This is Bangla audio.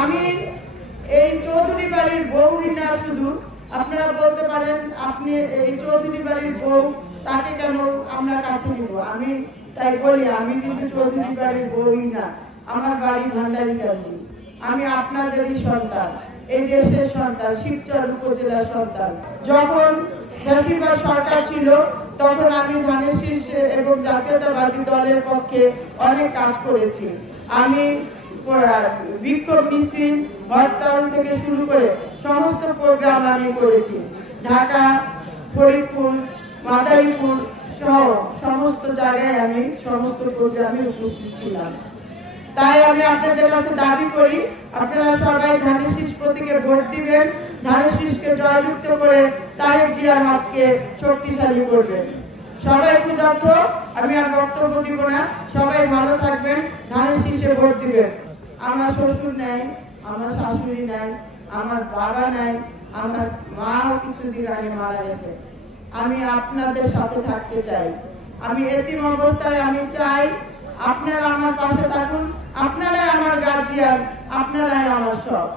আমি এই চৌধুরী বাড়ির বউই না, শুধু আপনারা বলতে পারেন আপনি এই চৌধুরী বাড়ির বউ, তাকে কেন আমরা কাছে নিব। আমি তাই বলি আমি কিন্তু চৌধুরী বাড়ির বউই না, আমার বাড়ি ভান্ডারিকান্দি। আমি আপনাদেরই সন্তান, এই দেশের সন্তান, শিবচর উপজেলার সন্তান। যখন ফ্যাসিবাদ সরকার ছিল তখন আমি ধানের শীষ এবং জাতীয়তাবাদী দলের পক্ষে অনেক কাজ করেছি। আমি বিক্ষোভ মিছিল, হরতাল থেকে শুরু করে সমস্ত প্রোগ্রাম আমি করেছি। ঢাকা, ফরিদপুর, মাদারীপুর সহ সমস্ত জায়গায় আমি সমস্ত প্রোগ্রামে উপস্থিত ছিলাম। তাই আমি আপনাদের কাছে দাবি করি, আপনারা সবাই ধানের শীষ প্রতীকে ভোট দিবেন, ধানের শীষকে জয়যুক্ত করে তারেক জিয়ার হাতকে শক্তিশালী করবেন। সবাই ক্ষুধার্ত, আমি আর বক্তব্য দিব না। সবাই ভালো থাকবেন, ধানের শীষে ভোট দিবেন। আমার শ্বশুর নাই, আমার শাশুড়ি নাই, আমার বাবা নাই, আমার মাও কিছুদিন আগে মারা গেছে। আমি আপনাদের সাথে থাকতে চাই। আমি এতিম অবস্থায় আমি চাই আপনারা আমার পাশে থাকুন। আপনারাই আমার গার্জিয়ান, আপনারাই আমার সব।